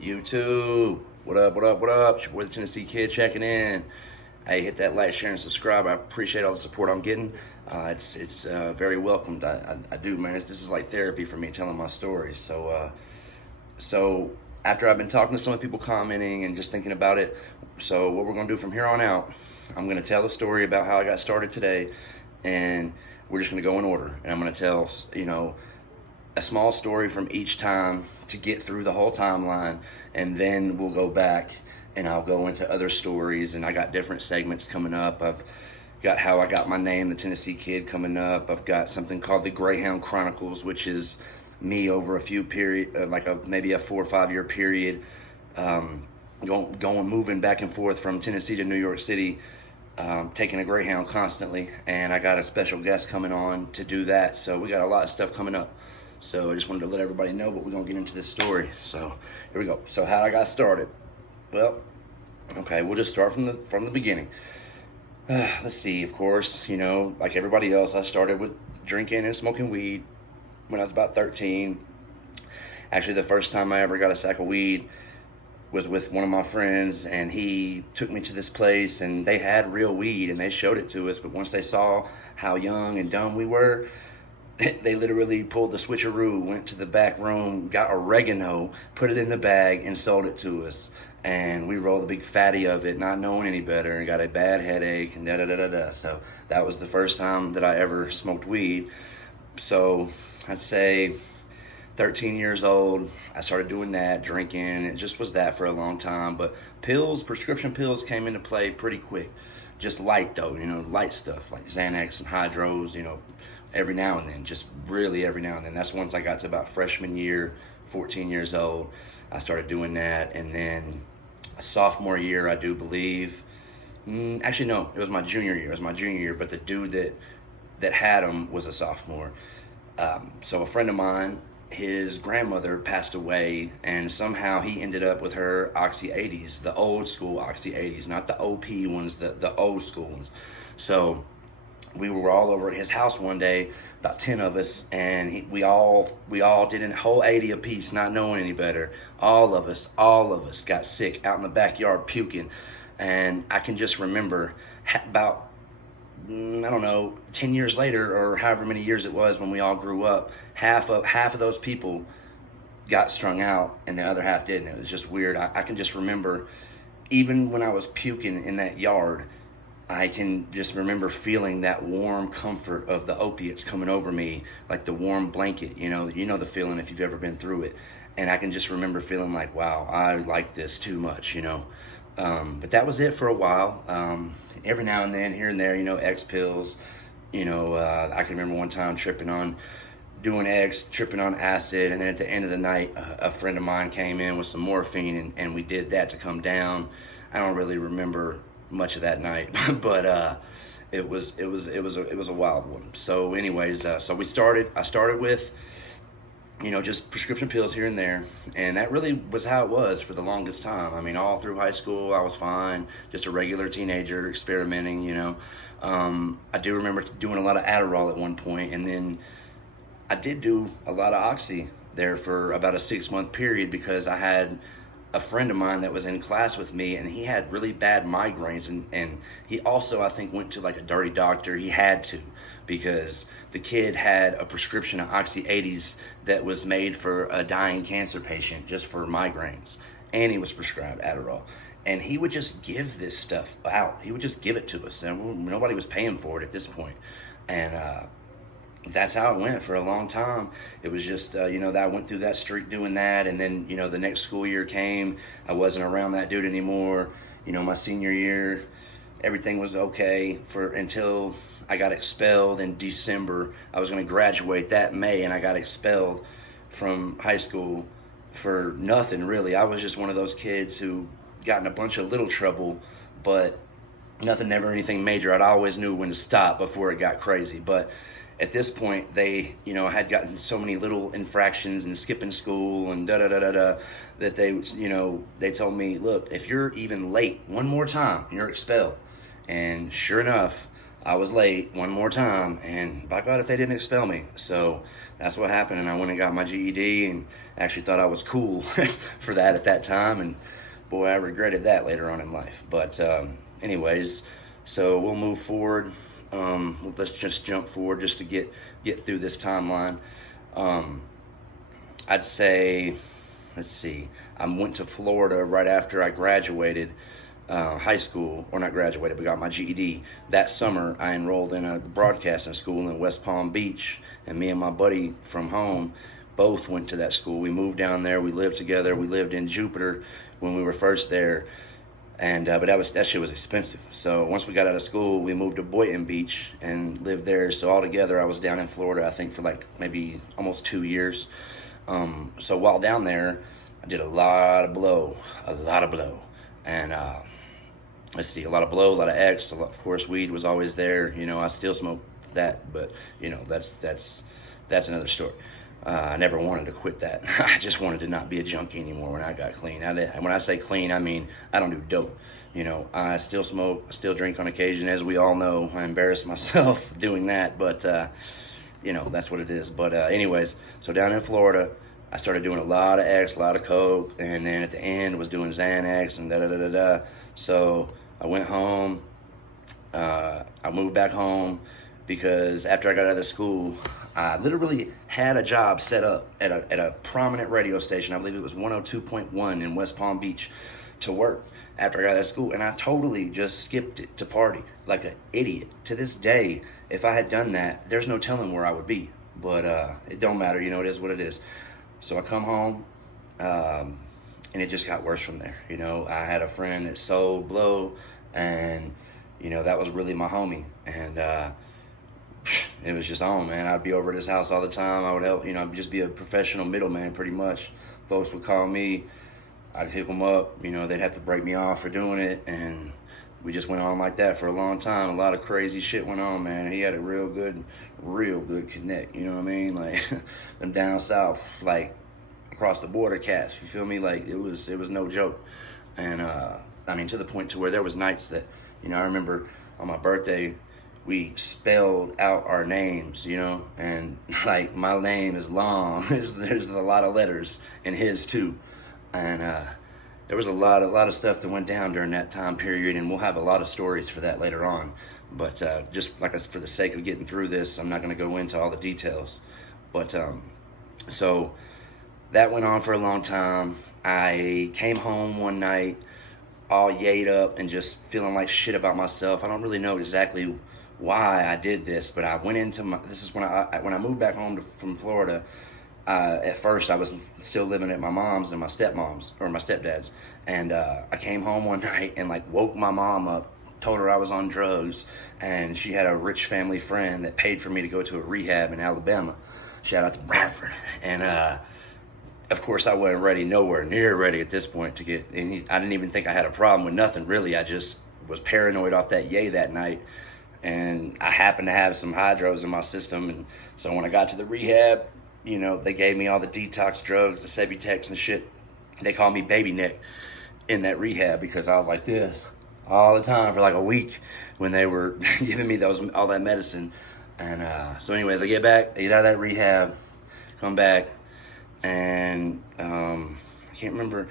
YouTube, what up, what up, what up? It's your boy the Tennessee Kid checking in. Hey, hit that like, share, and subscribe. I appreciate all the support I'm getting. It's very welcomed. I do, man. This is like therapy for me, telling my stories. So after I've been talking to some of the people commenting and just thinking about it, so what we're gonna do from here on out, I'm gonna tell the story about how I got started today, and we're just gonna go in order. And I'm gonna tell, a small story from each time to get through the whole timeline, and then we'll go back and I'll go into other stories. And I got different segments coming up. I've got how I got my name, the Tennessee Kid, coming up. I've got something called the Greyhound Chronicles, which is me over a few period, maybe a 4 or 5 year period, moving back and forth from Tennessee to New York City, taking a Greyhound constantly. And I got a special guest coming on to do that. So we got a lot of stuff coming up. So I just wanted to let everybody know, but we're gonna get into this story. So here we go. So how I got started. Well, okay, we'll just start from the beginning. Let's see. Of course, like everybody else, I started with drinking and smoking weed when I was about 13. Actually, the first time I ever got a sack of weed was with one of my friends, and he took me to this place, and they had real weed, and they showed it to us. But once they saw how young and dumb we were, they literally pulled the switcheroo, went to the back room, got oregano, put it in the bag, and sold it to us. And we rolled a big fatty of it, not knowing any better, and got a bad headache, and da-da-da-da-da. So that was the first time that I ever smoked weed. So I'd say 13 years old, I started doing that, drinking. It just was that for a long time. But prescription pills came into play pretty quick. Just light though, light stuff like Xanax and Hydros, every now and then, just really every now and then. That's once I got to about freshman year, 14 years old, I started doing that. And then sophomore year, I do believe, actually no, it was my junior year. But the dude that had him was a sophomore. So a friend of mine, his grandmother passed away, and somehow he ended up with her Oxy 80s, the old school Oxy 80s, not the OP ones, the old school ones. So we were all over at his house one day, about 10 of us, and we all did a whole 80 apiece, not knowing any better. All of us got sick out in the backyard puking. And I can just remember about, I don't know, 10 years later, or however many years it was when we all grew up, half of those people got strung out and the other half didn't. It was just weird. I can just remember, even when I was puking in that yard, I can just remember feeling that warm comfort of the opiates coming over me, like the warm blanket, you know the feeling if you've ever been through it. And I can just remember feeling like, wow, I like this too much, But that was it for a while. Every now and then, here and there, X pills. I can remember one time tripping on acid, and then at the end of the night, a friend of mine came in with some morphine, and we did that to come down. I don't really remember much of that night, but it was a wild one. So anyways, I started with just prescription pills here and there. And that really was how it was for the longest time. I mean, all through high school, I was fine. Just a regular teenager experimenting, I do remember doing a lot of Adderall at one point. And then I did do a lot of Oxy there for about a 6-month period, because I had a friend of mine that was in class with me, and he had really bad migraines, and he also, I think, went to like a dirty doctor. He had to, because the kid had a prescription of Oxy 80s that was made for a dying cancer patient just for migraines, and he was prescribed Adderall. And he would just give this stuff out. He would just give it to us, and nobody was paying for it at this point. And that's how it went for a long time. It was just, that I went through that streak doing that. And then, the next school year came. I wasn't around that dude anymore. My senior year, everything was okay until I got expelled in December. I was going to graduate that May, and I got expelled from high school for nothing, really. I was just one of those kids who got in a bunch of little trouble, but nothing, never anything major. I always knew when to stop before it got crazy. But at this point, they, had gotten so many little infractions and skipping school and da-da-da-da-da that they told me, look, if you're even late one more time, you're expelled. And sure enough, I was late one more time, and by God, if they didn't expel me. So that's what happened, and I went and got my GED, and actually thought I was cool for that at that time, and boy, I regretted that later on in life. But anyways, so we'll move forward. Let's just jump forward just to get through this timeline. I'd say, let's see, I went to Florida right after I graduated high school, or not graduated, but got my GED. That summer, I enrolled in a broadcasting school in West Palm Beach, and me and my buddy from home both went to that school. We moved down there. We lived together. We lived in Jupiter when we were first there, and but that shit was expensive. So once we got out of school, we moved to Boynton Beach and lived there. So altogether, I was down in Florida, I think, for like maybe almost 2 years. So while down there, I did a lot of blow, and let's see, a lot of blow, a lot of X. Of course, weed was always there. You know, I still smoke that, but you know, that's another story. I never wanted to quit that. I just wanted to not be a junkie anymore when I got clean. When I say clean, I mean I don't do dope. You know, I still smoke, I still drink on occasion, as we all know. I embarrass myself doing that, but you know, that's what it is. But anyways, so down in Florida, I started doing a lot of X, a lot of coke, and then at the end was doing Xanax and da-da-da-da-da. So I went home. I moved back home because after I got out of school, I literally had a job set up at a prominent radio station. I believe it was 102.1 in West Palm Beach to work after I got out of school. And I totally just skipped it to party like an idiot. To this day, if I had done that, there's no telling where I would be. But it don't matter. You know, it is what it is. So I come home, and it just got worse from there. You know, I had a friend that sold blow, and, you know, that was really my homie. And it was just on, man. I'd be over at his house all the time. I would help, you know, just be a professional middleman pretty much. Folks would call me, I'd hook them up, you know, they'd have to break me off for doing it, and we just went on like that for a long time. A lot of crazy shit went on, man. He had a real good connect, you know what I mean? Like, them down south, like, across the border cats, you feel me? Like, it was no joke. And, I mean, to the point to where there was nights that, you know, I remember on my birthday, we spelled out our names, you know, and like my name is long. There's a lot of letters in his too, and there was a lot of stuff that went down during that time period, and we'll have a lot of stories for that later on. But just like for the sake of getting through this, I'm not going to go into all the details. But so that went on for a long time. I came home one night all yayed up and just feeling like shit about myself. I don't really know exactly why I did this, but I went into this is when I moved back home from Florida. At first I was still living at my mom's and my stepmom's, or my stepdad's, and I came home one night and like woke my mom up, told her I was on drugs, and she had a rich family friend that paid for me to go to a rehab in Alabama. Shout out to Bradford. And of course I wasn't ready, nowhere near ready at this point to get, and I didn't even think I had a problem with nothing really. I just was paranoid off that yay that night. And I happened to have some hydros in my system, and so when I got to the rehab, you know, they gave me all the detox drugs, the Sebutex and shit. They called me Baby Neck in that rehab because I was like this all the time for like a week when they were giving me all that medicine. And so anyways, I get out of that rehab, come back, and I can't remember,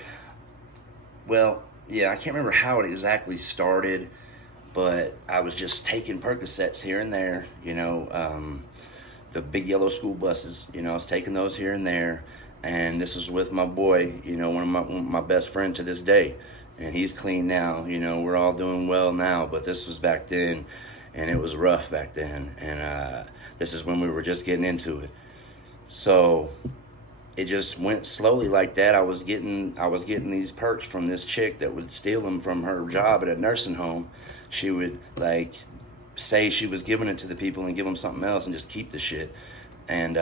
well, yeah, I can't remember how it exactly started, but I was just taking Percocets here and there, you know, the big yellow school buses, you know, I was taking those here and there, and this was with my boy, you know, one of my best friend to this day, and he's clean now, you know, we're all doing well now, but this was back then, and it was rough back then, and this is when we were just getting into it. So it just went slowly like that. I was getting these perks from this chick that would steal them from her job at a nursing home. She would like say she was giving it to the people and give them something else and just keep the shit. And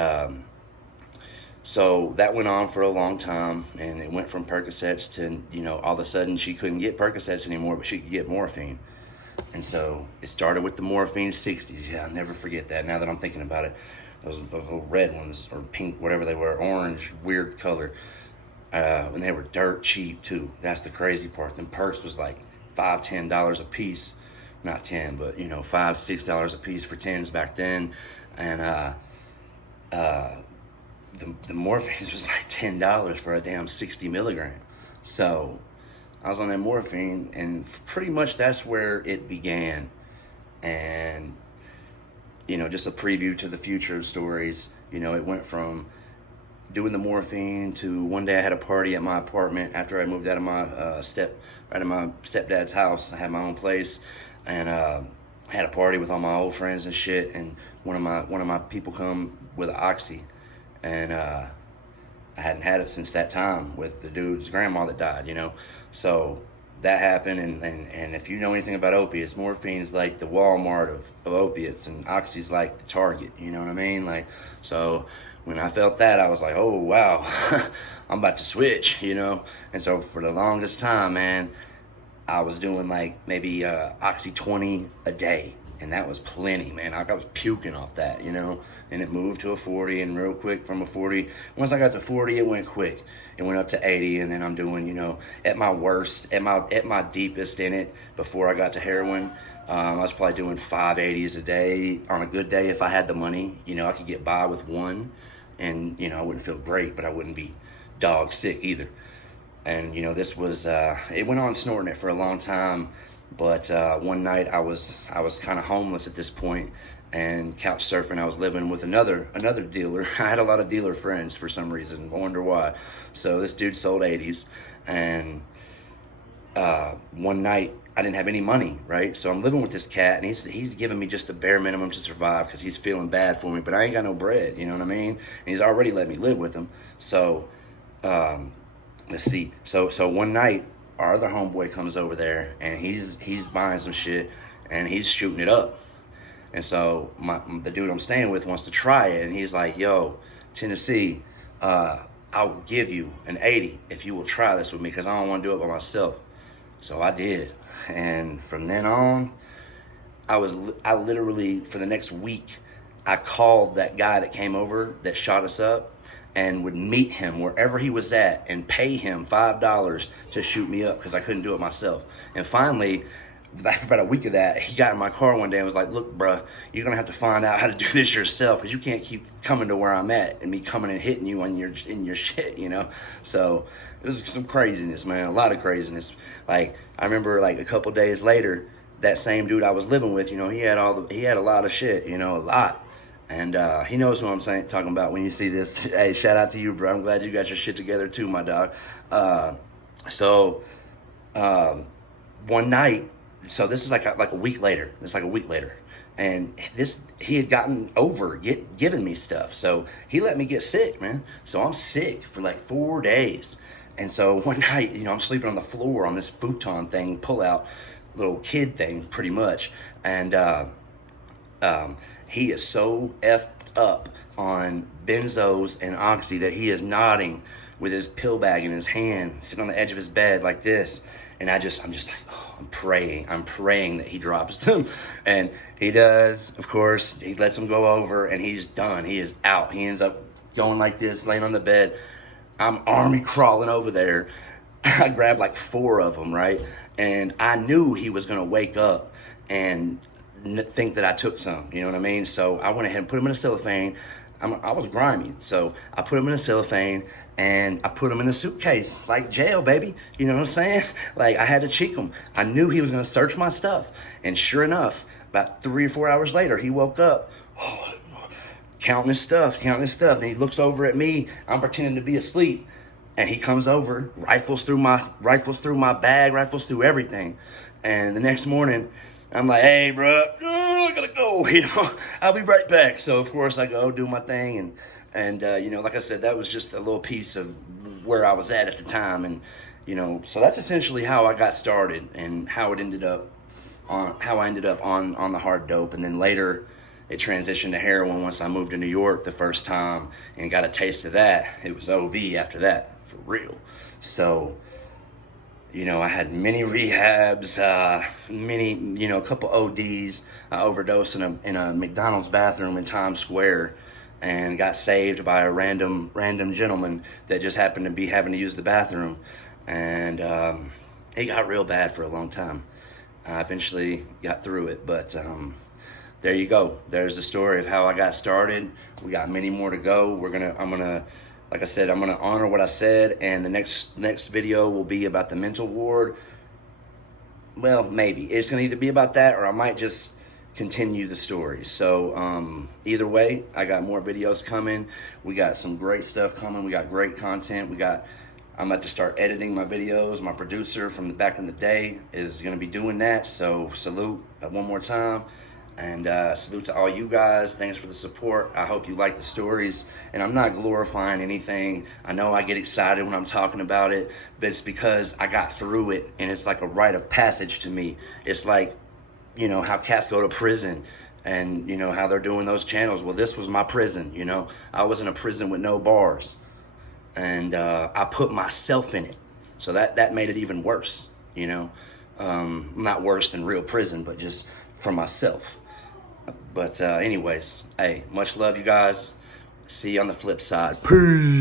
so that went on for a long time, and it went from Percocets to, you know, all of a sudden she couldn't get Percocets anymore, but she could get morphine. And so it started with the morphine 60s. Yeah, I'll never forget that now that I'm thinking about it. Those little red ones, or pink, whatever they were, orange, weird color. And they were dirt cheap too. That's the crazy part. Them perks was like $5-10 a piece not 10, but you know, $5, $6 a piece for 10s back then. And uh, the morphine was like $10 for a damn 60 milligram. So I was on that morphine, and pretty much that's where it began. And you know, just a preview to the future stories. You know, it went from doing the morphine to one day I had a party at my apartment after I moved out of my out of my stepdad's house. I had my own place, and I had a party with all my old friends and shit. And one of my people come with an oxy, and I hadn't had it since that time with the dude's grandma that died. You know, so that happened. And if you know anything about opiates, morphine's like the Walmart of opiates, and oxy's like the Target. You know what I mean? Like, so when I felt that, I was like, oh wow, I'm about to switch, you know. And so for the longest time, man, I was doing like maybe oxy 20 a day, and that was plenty, man. I was puking off that, you know. And it moved to a 40, and real quick from a 40, once I got to 40, it went quick. It went up to 80, and then I'm doing, you know, at my worst, at my deepest in it before I got to heroin. I was probably doing 580s a day on a good day if I had the money. You know, I could get by with one, and you know, I wouldn't feel great, but I wouldn't be dog sick either. And you know, this was it went on snorting it for a long time, but one night I was kind of homeless at this point and couch surfing. I was living with another dealer. I had a lot of dealer friends for some reason. I wonder why. So this dude sold 80s, and one night I didn't have any money, right? So I'm living with this cat, and he's giving me just the bare minimum to survive because he's feeling bad for me, but I ain't got no bread, you know what I mean? And he's already let me live with him. So let's see. So one night our other homeboy comes over there, and he's buying some shit, and he's shooting it up. And so the dude I'm staying with wants to try it, and he's like, yo, Tennessee, I'll give you an 80 if you will try this with me, because I don't want to do it by myself. So I did. And from then on, I literally, for the next week, I called that guy that came over that shot us up, and would meet him wherever he was at and pay him $5 to shoot me up because I couldn't do it myself. And finally, after about a week of that, he got in my car one day and was like, look, bruh, you're going to have to find out how to do this yourself, because you can't keep coming to where I'm at and me coming and hitting you in your shit, you know? So it was some craziness, man, a lot of craziness. Like, I remember like a couple days later, that same dude I was living with, you know, he had a lot of shit, you know, a lot. And he knows who I'm talking about when you see this. Hey, shout out to you, bro. I'm glad you got your shit together too, my dog. One night, so this is like a week later. It's like a week later. And he had gotten over giving me stuff. So he let me get sick, man. So I'm sick for like 4 days. And so one night, you know, I'm sleeping on the floor on this futon thing, pull out little kid thing pretty much. And he is so effed up on benzos and oxy that he is nodding with his pill bag in his hand, sitting on the edge of his bed like this. And I'm just like, oh, I'm praying that he drops them. And he does, of course. He lets them go over, and he's done. He is out. He ends up going like this, laying on the bed. I'm army crawling over there. I grabbed like 4 of them, right? And I knew he was going to wake up and think that I took some, you know what I mean? So I went ahead and put him in a cellophane. I was grimy, so I put him in a cellophane, and I put him in a suitcase, like jail, baby. You know what I'm saying? Like, I had to cheek him. I knew he was going to search my stuff. And sure enough, about 3 or 4 hours later, he woke up, counting his stuff. And he looks over at me. I'm pretending to be asleep. And he comes over, rifles through my bag, rifles through everything. And the next morning, I'm like, hey, bro, I gotta go, you know, I'll be right back. So, of course, I go do my thing. And you know, like I said, that was just a little piece of where I was at the time. And, you know, so that's essentially how I got started and how I ended up on the hard dope. And then later, it transitioned to heroin once I moved to New York the first time and got a taste of that. It was OV after that, for real. So, you know, I had many rehabs, a couple ODs. I overdosed in a McDonald's bathroom in Times Square and got saved by a random gentleman that just happened to be having to use the bathroom. And it got real bad for a long time. I eventually got through it, but there you go. There's the story of how I got started. We got many more to go. Like I said, I'm gonna honor what I said, and the next video will be about the mental ward. Well, maybe it's gonna either be about that, or I might just continue the story. So either way, I got more videos coming. We got some great stuff coming. We got great content. I'm about to start editing my videos. My producer from the back in the day is gonna be doing that. So salute one more time. And salute to all you guys. Thanks for the support. I hope you like the stories. And I'm not glorifying anything. I know I get excited when I'm talking about it, but it's because I got through it, and it's like a rite of passage to me. It's like, you know, how cats go to prison, and, you know, how they're doing those channels. Well, this was my prison, you know. I was in a prison with no bars, and I put myself in it. So that made it even worse, you know. Not worse than real prison, but just for myself. But anyways, hey, much love, you guys. See you on the flip side. Peace.